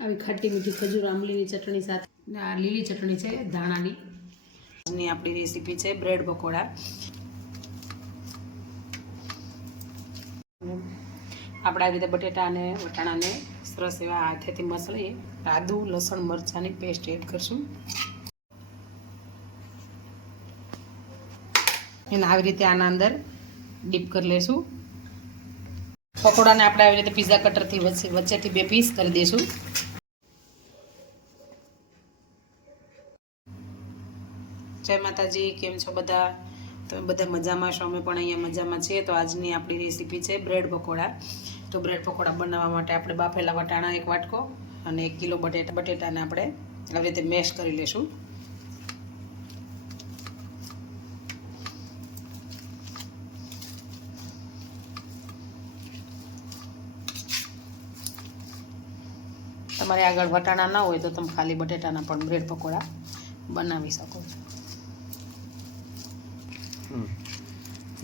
આવી ખાટી મીઠી ખજૂર આંબલીની ચટણી સાથે આ લીલી ચટણી છે ધાણાની. આજની આપણી રેસીપી છે બ્રેડ પકોડા. આપણે આવી રીતે બટેટા અને વટાણાને સરસ એવા હાથેથી મસળી આદુ લસણ મરચાંની પેસ્ટ એડ કરશું. એને આવી રીતે આના અંદર ડીપ કરી લેશું. પકોડાને આપણે આવી રીતે પીઝા કટરથી વચ્ચેથી 2 પીસ કરી દઈશું. જય માતાજી, કેમ છો બધા? તમે બધા મજામાં છો? અમે પણ અહીંયા મજામાં છીએ. તો આજની આપણી રેસીપી છે બ્રેડ પકોડા. તો બ્રેડ પકોડા બનાવવા માટે આપણે બાફેલા વટાણા 1 વાટકો અને 1 કિલો બટેટાને આપણે આવી રીતે મેશ કરી લઈશું. તમારે આગળ વટાણા ના હોય તો તમે ખાલી બટેટાના પણ બ્રેડ પકોડા બનાવી શકો છો.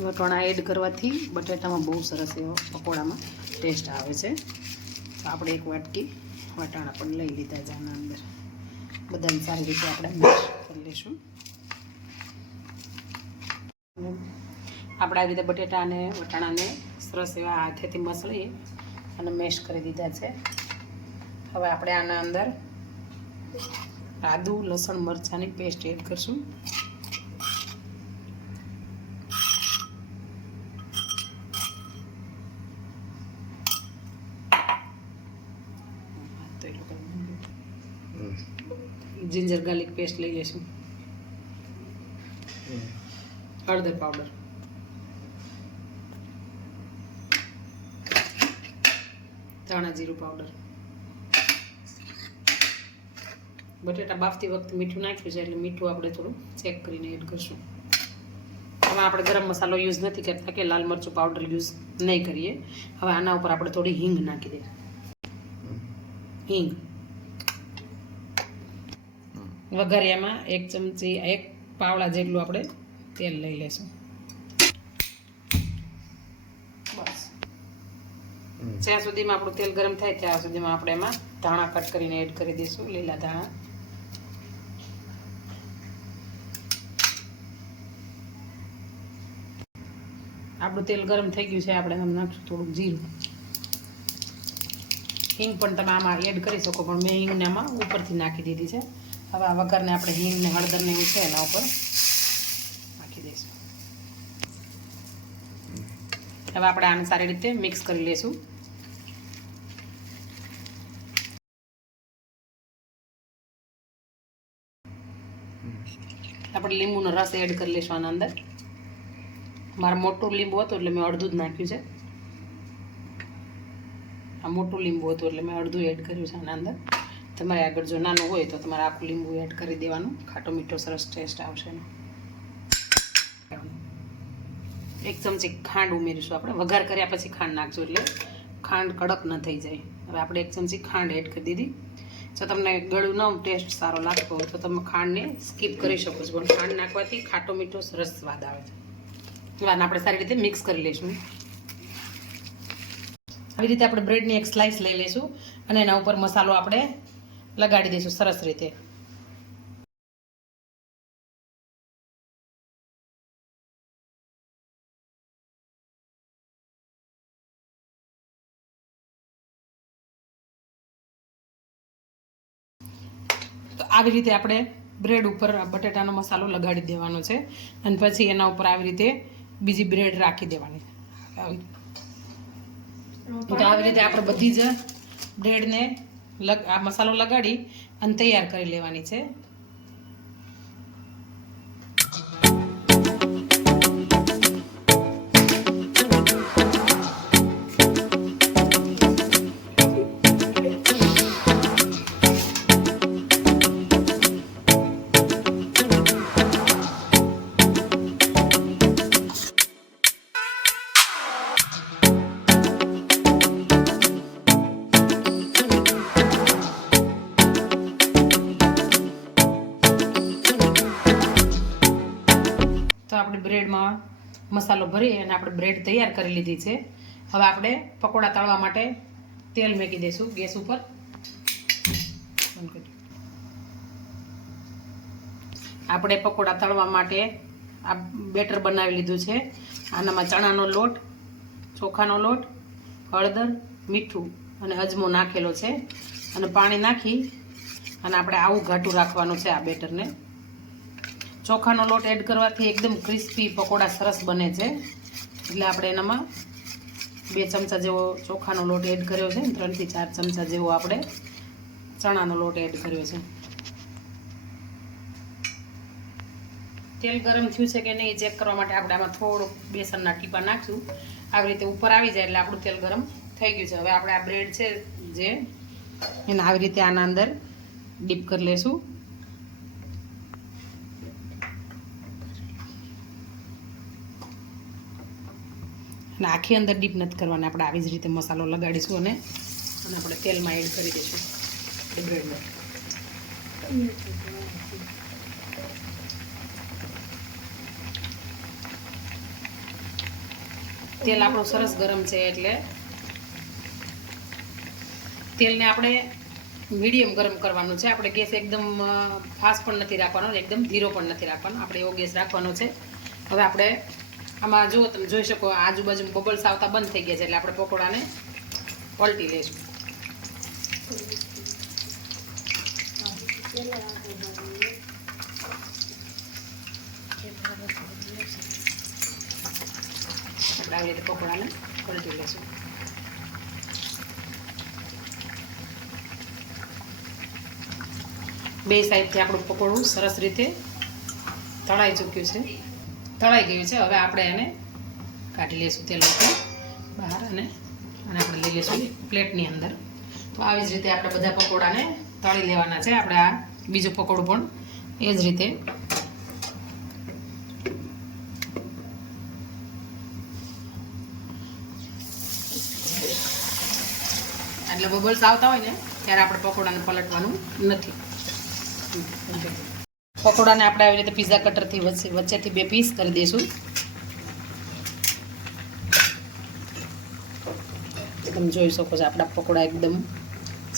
વટાણા એડ કરવાથી બટેટામાં બહુ સરસ એવો પકોડામાં ટેસ્ટ આવે છે. તો આપણે 1 વાટકી વટાણા પણ લઈ લીધા છે. આના અંદર બધાને સારી રીતે આપણે મેશ કરી લઈશું. આપણે આવી રીતે બટેટા અને વટાણાને સરસ એવા હાથેથી મસળી અને મેશ કરી દીધા છે. હવે આપણે આના અંદર આદુ લસણ મરચાંની પેસ્ટ એડ કરશું. जिंजर गार्लिक पेस्ट લઈ લેશું. હળદર પાવડર, ધાણા જીરું પાવડર. બટેટા બાફતી વખતે મીઠું નાખ્યું છે એટલે મીઠું આપણે થોડું ચેક કરીને એડ કરશું. હવે આપણે ગરમ મસાલો યુઝ નથી કરતા કે લાલ મરચું પાવડર યુઝ નહીં કરીએ. હવે આના ઉપર આપણે થોડી હિંગ નાખી દઈએ. હિંગ વઘારિયામાં 1 ચમચી 1 પાવડા જેટલું આપણે તેલ લઈ લેશું. બસ જ્યાં સુધીમાં આપણું તેલ ગરમ થાય ત્યાં સુધીમાં આપણે એમાં ધાણા કટ કરીને એડ કરી દઈશું. લીલા ધાણા, આપણું તેલ ગરમ થઈ ગયું છે. આપણે એમાં નાખશું થોડુંક જીરું. હિંગ પણ તમે આમાં એડ કરી શકો, પણ મેં હિંગને આમાં ઉપરથી નાખી દીધી છે. હવે આ વઘારને આપણે હિંગને હળદરને એવું છે એના ઉપર નાખી દઈશું. હવે આપણે આને સારી રીતે મિક્સ કરી લઈશું. આપણે લીંબુનો રસ એડ કરી લઈશું આના અંદર. મારે મોટું લીંબુ હતું એટલે મેં અડધું જ નાખ્યું છે. આ મોટું લીંબુ હતું એટલે મેં અડધું એડ કર્યું છે આના અંદર. તમારે આગળ જો નાનું હોય તો તમારે આખું લીંબુ એડ કરી દેવાનું. ખાટો મીઠો સરસ ટેસ્ટ આવશે. 1 ચમચી ખાંડ ઉમેરીશું. આપણે વઘાર કર્યા પછી ખાંડ નાખજો એટલે ખાંડ કડક ન થઈ જાય. હવે આપણે 1 ચમચી ખાંડ એડ કરી દીધી. જો તમને ગળું ન ટેસ્ટ સારો લાગતો હોય તો તમે ખાંડને સ્કીપ કરી શકો છો, પણ ખાંડ નાખવાથી ખાટો મીઠો સરસ સ્વાદ આવે છે. આને આપણે સારી રીતે મિક્સ કરી લઈશું. આવી રીતે આપણે બ્રેડની 1 સ્લાઇસ લઈ લઈશું અને એના ઉપર મસાલો આપણે લગાડી દઈશું સરસ રીતે. તો આવી રીતે આપણે બ્રેડ ઉપર બટેટાનો મસાલો લગાડી દેવાનો છે અને પછી એના ઉપર આવી રીતે બીજી બ્રેડ રાખી દેવાની. તો આવી રીતે આપણે બધી જ બ્રેડને આ મસાલો લગાડી અને તૈયાર કરી લેવાની છે. તો આપણે બ્રેડમાં મસાલો ભરી અને આપણે બ્રેડ તૈયાર કરી લીધી છે. હવે આપણે પકોડા તળવા માટે તેલ મૂકી દઈશું ગેસ ઉપર. આપણે પકોડા તળવા માટે આ બેટર બનાવી લીધું છે. આનામાં ચણાનો લોટ, ચોખાનો લોટ, હળદર, મીઠું અને અજમો નાખેલો છે અને પાણી નાખી અને આપણે આવું ઘાટું રાખવાનું છે આ બેટરને. ચોખાનો લોટ એડ કરવાથી એકદમ ક્રિસ્પી પકોડા સરસ બને છે. એટલે આપણે એનામાં 2 ચમચા જેવો ચોખાનો લોટ એડ કર્યો છે, 3 થી 4 ચમચા જેવો આપણે ચણાનો લોટ એડ કર્યો છે. તેલ ગરમ થયું છે કે નહીં ચેક કરવા માટે આપણે આમાં થોડુંક બેસનના ટીપા નાખશું. આવી રીતે ઉપર આવી જાય એટલે આપણું તેલ ગરમ થઈ ગયું છે. હવે આપણે આ બ્રેડ છે જે એને આવી રીતે આના અંદર ડીપ કરી લેશું. અને આખી અંદર ડીપ નથી કરવાની, આપણે આવી જ રીતે મસાલો લગાડીશું અને આપણે તેલમાં એડ કરી દઈશું બ્રેડને. તેલ આપણું સરસ ગરમ છે એટલે તેલને આપણે મીડિયમ ગરમ કરવાનું છે. આપણે ગેસ એકદમ ફાસ્ટ પણ નથી રાખવાનો, એકદમ ધીરો પણ નથી રાખવાનો, આપણે એવો ગેસ રાખવાનો છે. હવે આપણે આમાં જો તમે જોઈ શકો આજુબાજુ બબલ્સ આવતા બંધ થઈ ગયા છે એટલે આપણે પકોડાને પલટી લઈશું. આપણે આવી રીતે પકોડાને પલટી લઈશું. બે સાઈડથી આપણું પકોડું સરસ રીતે તળાઈ ચૂક્યું છે, તળાઈ ગયું છે. હવે આપણે એને કાઢી લઈશું તેલમાંથી બહાર અને આપણે લઈ લઈશું પ્લેટની અંદર. તો આવી જ રીતે આપણે બધા પકોડાને તળી લેવાના છે. આપણે આ બીજું પકોડું પણ એ જ રીતે એટલે બબલ્સ આવતા હોય ને ત્યારે આપણે પકોડાને પલટવાનું નથી. પકોડાને આપણે આવી રીતે પીઝા કટરથી વચ્ચેથી 2 પીસ કરી દઈશું. તમે જોઈ શકો છો આપણા પકોડા એકદમ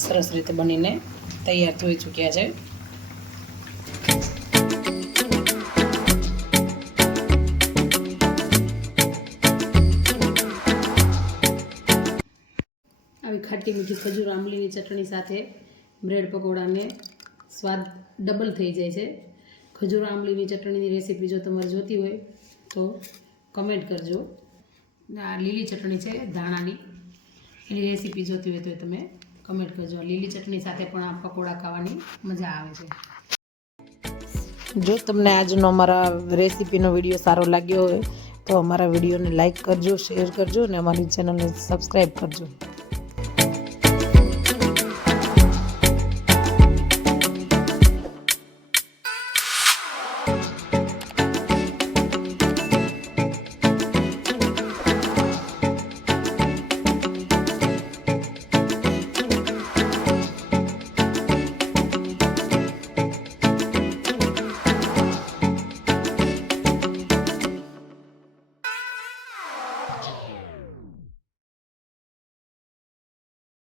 સરસ રીતે બનીને તૈયાર થઈ ચૂક્યા છે. આવી ખાટી મીઠી ખજૂર આંબલીની ચટણી સાથે બ્રેડ પકોડાને સ્વાદ ડબલ થઈ જાય છે. ખજૂર આંબલીની ચટણીની રેસીપી જો તમારે જોતી હોય તો કમેન્ટ કરજો. આ લીલી ચટણી છે ધાણાની, એની રેસીપી જોતી હોય તો તમે કમેન્ટ કરજો. લીલી ચટણી સાથે પણ આ પકોડા ખાવાની મજા આવે છે. જો તમને આજનો અમારા રેસીપીનો વિડીયો સારો લાગ્યો હોય તો અમારા વિડીયોને લાઈક કરજો, શેર કરજો અને અમારી ચેનલને સબસ્ક્રાઈબ કરજો.